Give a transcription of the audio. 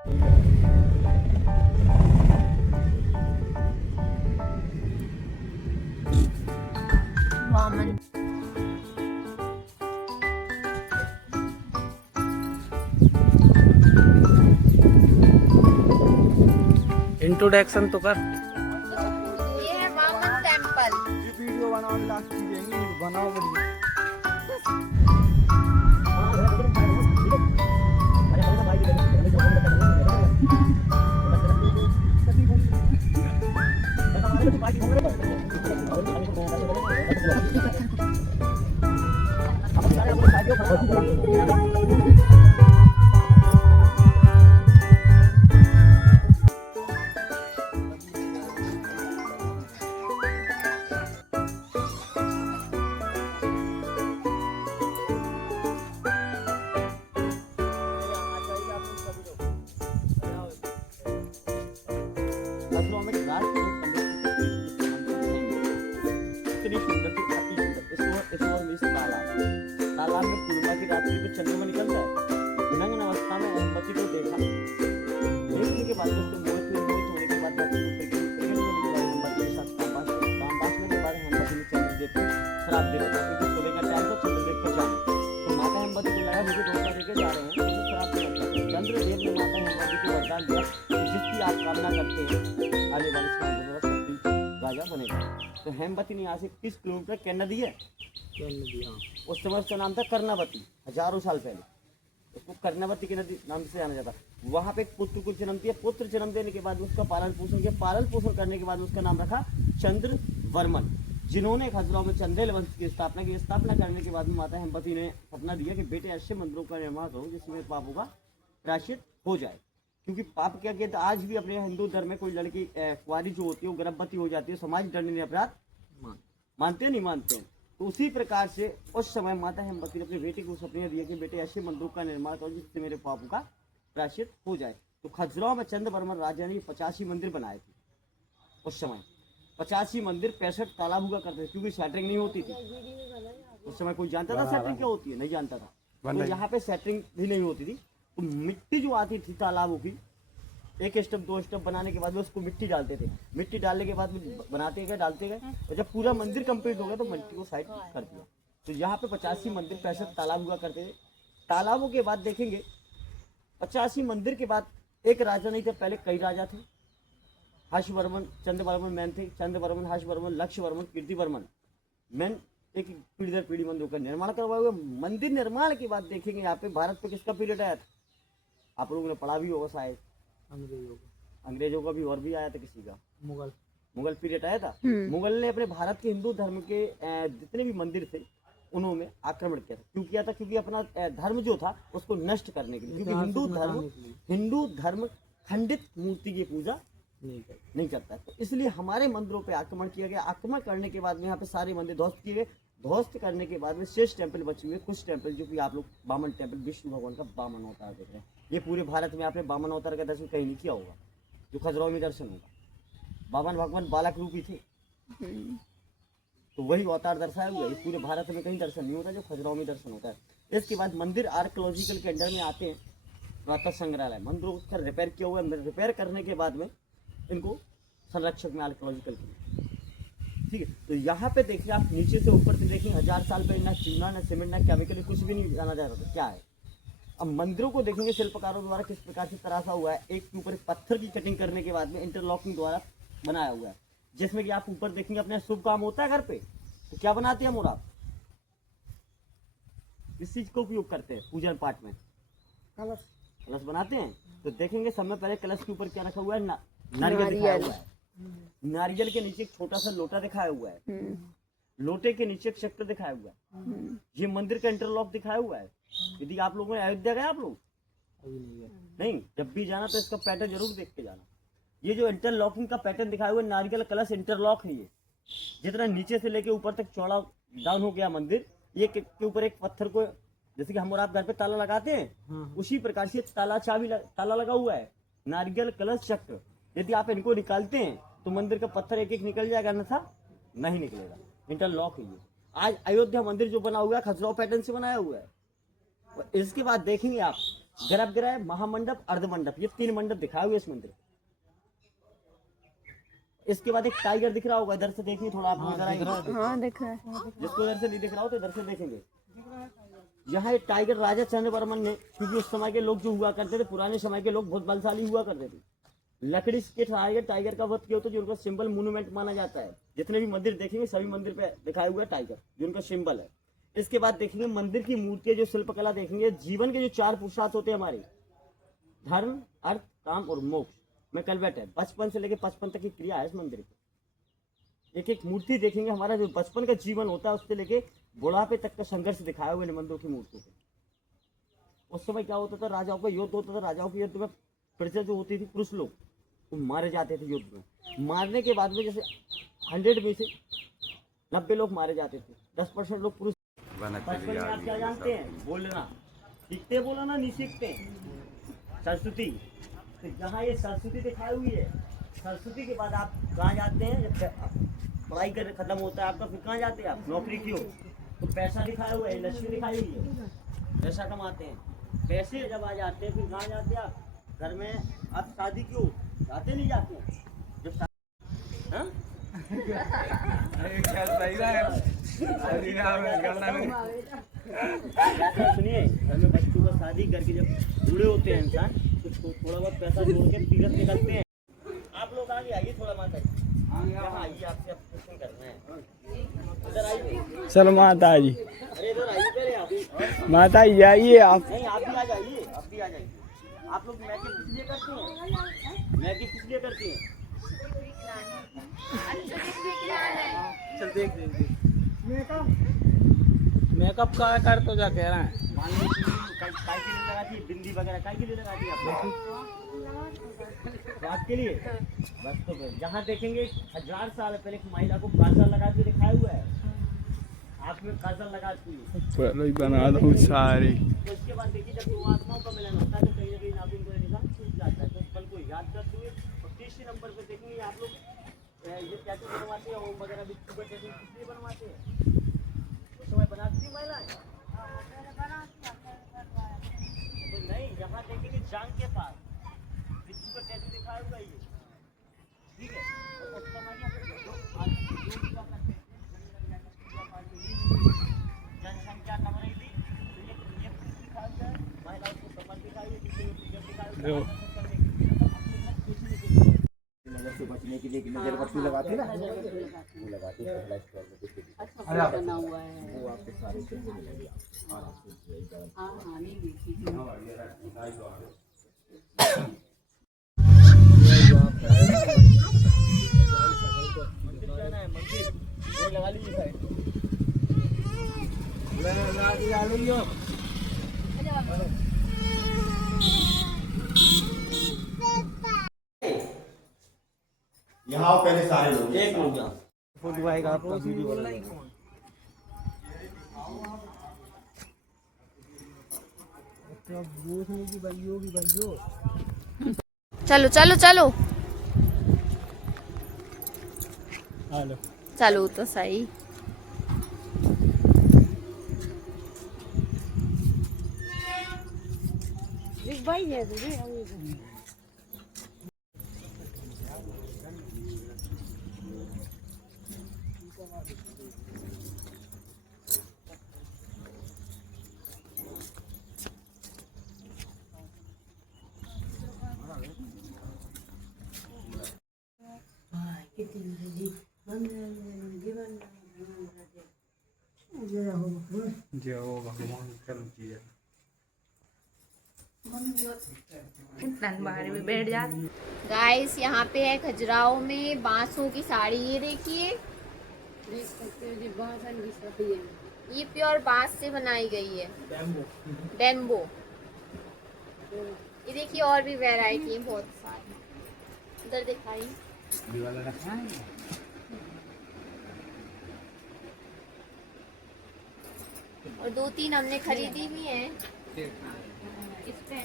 Vaman introduction तो कर। ये है वामन टेम्पल। ये वीडियो बनाओ, लास्ट की देंगे, बनाओ बढ़िया। तालाब में पूर्णिमा की रात्रि को चंद्रमा निकलता है। नग्न अवस्था में अहमती को देखा, देखने के बाद उसको मोहित होने के बाद प्रकट होने के बाद अहमती के साथ काम बांटने के बाद अहमती ने चंद्रदेव को श्राप दे रखा क्योंकि सुबह का टाइम था चंद्रदेव को जाने। तो माता अहमती को लगा मुझे धोखा देके जा रहे हैं, मुझे श्राप दे रखा। चंद्रदेव ने माता अहमती को वरदान दिया कि जिसकी आप कामना करते हैं आने वाले समय में शक्ति राजा बनेगा। तो हेमवती ने यहाँ से 30 किलोमीटर कैन नदी है, उस समय उसका नाम था कर्णावती। हजारों साल पहले उसको कर्णावती के नदी नाम से जाना जाता। वहां पे एक पुत्र को जन्म दिया, पुत्र जन्म देने के बाद उसका पालन पोषण किया, पालन पोषण करने के बाद उसका नाम रखा चंद्रवर्मन, जिन्होंने खजुराहो में चंदेल वंश की स्थापना की। स्थापना करने के बाद में माता हेमवती ने सपना दिया कि बेटे ऐसे मंदिरों का निर्माण करो जिसमें पापों का प्रायश्चित हो जाए। क्योंकि पाप क्या कहते, आज भी अपने हिंदू धर्म में कोई लड़की कुंवारी जो होती है वो गर्भवती हो जाती है, समाज दंडनीय अपराध मानते नहीं मानते हैं। तो उसी प्रकार से उस समय माता हेमवती ने अपने बेटे को सपने दिया कि बेटे ऐसे मंदिरों का निर्माण करो जिससे मेरे पापों का प्रायश्चित हो जाए। तो खजुराहो में चंद्रवर्मन राजा ने 85 मंदिर बनाए थे उस समय। 85 मंदिर, 65 तालाब हुआ करते थे क्योंकि सेटरिंग नहीं होती थी उस समय। कोई जानता था सेटरिंग क्या होती है? नहीं जानता था। तो यहाँ पे सेटरिंग भी नहीं होती थी। तो मिट्टी जो आती थी तालाबों की, एक स्टेप 2 स्टेप बनाने के बाद में उसको मिट्टी डालते थे। मिट्टी डालने के बाद में बनाते गए, डालते गए, और जब पूरा मंदिर कंप्लीट हो गया तो मिट्टी को साइड कर दिया। तो यहाँ पे 85 मंदिर, 65 तालाब हुआ करते थे। तालाबों के बाद देखेंगे 85 मंदिर के बाद एक राजा नहीं थे, पहले कई राजा थे। हर्षवर्मन, चंद्रवर्मन मैन थे। चंद्रवर्मन, हर्षवर्मन, लक्ष्यवर्मन, कीर्तिवर्मन मैन एक पीढ़ी दर पीढ़ी मंदिरों का निर्माण करवाए हुए। मंदिर निर्माण के बाद देखेंगे यहाँ पे भारत पे किसका पीरियड आया था? आप लोगों ने पढ़ा भी होगा शायद, अंग्रेजों का भी और भी आया था, किसी का मुगल पीरियड आया था। मुगल ने अपने भारत के हिंदू धर्म के जितने भी मंदिर थे उन्होंने आक्रमण किया था। क्यों किया था? क्योंकि अपना धर्म जो था उसको नष्ट करने के लिए। क्योंकि हिंदू धर्म खंडित मूर्ति की पूजा नहीं करता है। तो इसलिए हमारे मंदिरों पे आक्रमण किया गया। आक्रमण करने के बाद में यहाँ पे सारे मंदिर ध्वस्त किए गए। ध्वस्त करने के बाद में शेष टेम्पल बचे हुए, कुछ टेम्पल जो कि आप लोग वामन टेम्पल, विष्णु भगवान का वामन अवतार देख रहे हैं। ये पूरे भारत में आपने वामन अवतार का दर्शन कहीं नहीं किया होगा, जो खजुराहो में दर्शन होगा। वामन भगवान बालक रूपी थे, तो वही अवतार दर्शाया हुआ है। पूरे भारत में कहीं दर्शन नहीं होता जो खजुराहो में दर्शन होता है। इसके बाद मंदिर आर्कियोलॉजिकल के अंडर में आते हैं। पुरातत्व संग्रहालय, मंदिरों का रिपेयर किया हुआ है। रिपेयर करने के बाद में इनको संरक्षक में आर्कियोलॉजिकल किया, ठीक है। तो यहाँ पे देखिए, आप नीचे से ऊपर से देखिए, 1000 साल पहले ना चूना, ना सीमेंट, ना केमिकल, कुछ भी नहीं जाना जा रहा था क्या है। अब मंदिरों को देखेंगे शिल्पकारों द्वारा किस प्रकार से तराशा हुआ है। एक के ऊपर एक पत्थर की कटिंग करने के बाद में इंटरलॉकिंग द्वारा बनाया हुआ है, जिसमें कि आप ऊपर देखेंगे अपने शुभ काम होता है घर पे तो क्या बनाते हैं मोरा, इस चीज को उपयोग करते हैं पूजन पाठ में, कलश बनाते हैं। तो देखेंगे सब में पहले कलश के ऊपर क्या रखा हुआ है, नारियल दिखाया हुआ है। नारियल के नीचे एक छोटा सा लोटा दिखाया हुआ है, लोटे के नीचे एक चक्र दिखाया हुआ है। ये मंदिर का इंटरलॉक दिखाया हुआ है। यदि आप लोगों ने अयोध्या गए, आप लोग नहीं, जब भी जाना तो इसका पैटर्न जरूर देख के जाना। ये जो इंटरलॉकिंग का पैटर्न दिखाया हुआ है, नारियल कलश इंटरलॉक है। ये जितना नीचे से लेके ऊपर तक चौड़ा डाउन हो गया मंदिर, ये के ऊपर एक पत्थर को, जैसे कि हम और आप घर पे ताला लगाते हैं, उसी प्रकार से ताला चाबी ताला लगा हुआ है, नारियल कलश चक्र। यदि आप इनको निकालते हैं तो मंदिर का पत्थर एक एक निकल जाएगा, अन्यथा नहीं निकलेगा। इंटरलॉक है ये। आज अयोध्या मंदिर जो बना हुआ है खजुराहो पैटर्न से बनाया हुआ है। इसके बाद देखेंगे आप गर्भगृह, महामंडप, अर्धमंडप, ये 3 मंडप दिखाए हुए इस मंदिर। इसके बाद एक टाइगर दिख रहा होगा, इधर से देखिए थोड़ा आपको इधर आएगा। हाँ दिख रहा है। जिसको इधर से नहीं दिख रहा हो तो इधर से देखेंगे। यहाँ एक टाइगर राजा चंद्रवर्मन ने, क्योंकि उस समय के लोग जो हुआ करते थे, पुराने समय के लोग बहुत बलशाली हुआ करते थे, लकड़ी के टाइगर का वध किया होता, जो उनका सिंबल मोन्यूमेंट माना जाता है। जितने भी मंदिर देखेंगे सभी मंदिर पे दिखाया हुआ है टाइगर, जो उनका सिंबल है। इसके बाद देखेंगे मंदिर की मूर्तियां, जो शिल्पकला देखेंगे, जीवन के जो 4 पुरुषार्थ होते हैं हमारे, धर्म, अर्थ, काम और मोक्ष में कन्वर्ट है। बचपन से लेकर 55 तक की क्रिया है इस मंदिर की। एक एक मूर्ति देखेंगे, हमारा जो बचपन का जीवन होता है उससे लेके बुढ़ापे तक का संघर्ष दिखाया हुआ है मंदिरों की मूर्तियों पे। उस समय क्या होता था, राजाओं का युद्ध होता था। राजाओं के युद्ध में प्रजा जो होती थी, पुरुष लोग, वो मारे जाते थे युद्ध में। मारने के बाद में जैसे 100 में से 90 लोग मारे जाते थे, 10% लोग पुरुष। बचपन में आप क्या जानते हैं? बोलना सीखते, बोलना नहीं सीखते। सरस्वती, तो जहाँ ये सरस्वती दिखाई हुई है, सरस्वती के बाद आप कहाँ जाते हैं? जब पढ़ाई कर खत्म होता है आपका, फिर कहाँ जाते हैं आप? नौकरी की ओर। तो पैसा दिखाया हुआ है, इंडस्ट्री दिखाई हुई है, पैसा कमाते हैं। पैसे जब आ जाते हैं फिर कहाँ जाते हैं आप? घर में आप शादी क्यों जाते नहीं जाते हैं? जब हाँ? सुनिए, घर में बच्चों का शादी करके जब बूढ़े होते हैं इंसान, तो थोड़ा बहुत पैसा जोड़ के तीरथ निकलते हैं। आप लोग आगे आइए थोड़ा, माता जी यहाँ आइए, आपसे क्वेश्चन करना है। इधर आइए। चलो माता जी, अरे इधर आइए पहले आप। माता जी आइए आप। नहीं, आप भी आ जाइए, आप भी आ जाइए। आप लोग मैगी किस लिए करते हैं? मैगी किस लिए करती हैं? चल देख मेकअप का कर तो जा कह रहा है। मान लीजिए काय के लिए लगाती है? बिंदी वगैरह काय के लिए लगाती है आप? रात के लिए। बस तो फिर जहाँ देखेंगे 1000 साल पहले एक महिला को काजल लगा के दिखाया हुआ है, आँख में काजल लगाती है। बना दो सारी। तो इसके बाद देखिए, जब दो आत्माओं का मिलन होता है तो कहीं ना कहीं नाभिक को निशान छूट जाता है। तो पल को याद करते हुए, और तीसरे नंबर पे देखेंगे आप लोग ये टैटू बनवाते हैं, ओम वगैरह भी टैटू किस लिए बनवाते हैं? उस समय बनाती थी महिलाएं? तो नहीं, यहाँ देखेंगे जांग के पास बिच्छू का टैटू दिखाया हुआ है ये, ठीक है। तो उस समय जनसंख्या कम रही थी, तो ये दिखाया हुआ है, महिलाओं को समझ दिखाई हुई, नजर से बचने के लिए नजर बत्ती लगाते ना, वो लगाते हैं। बना हुआ है वो आपके सारे मंदिर लगा लीजिए साइड। यहाँ पहले सारे लोग एक मिनट फोटो आएगा आपका, वीडियो बनाएगा। चलो चलो चलो चलो तो सही। भाई है गाइस, यहाँ पे है खजुराहो में बांसों की साड़ी। ये देखिए, ये प्योर बांस से बनाई गई है, बैम्बो। ये देखिए, और भी वैरायटी है बहुत सारी। इधर दिखाई, और 2-3 हमने खरीदी भी है। इस पे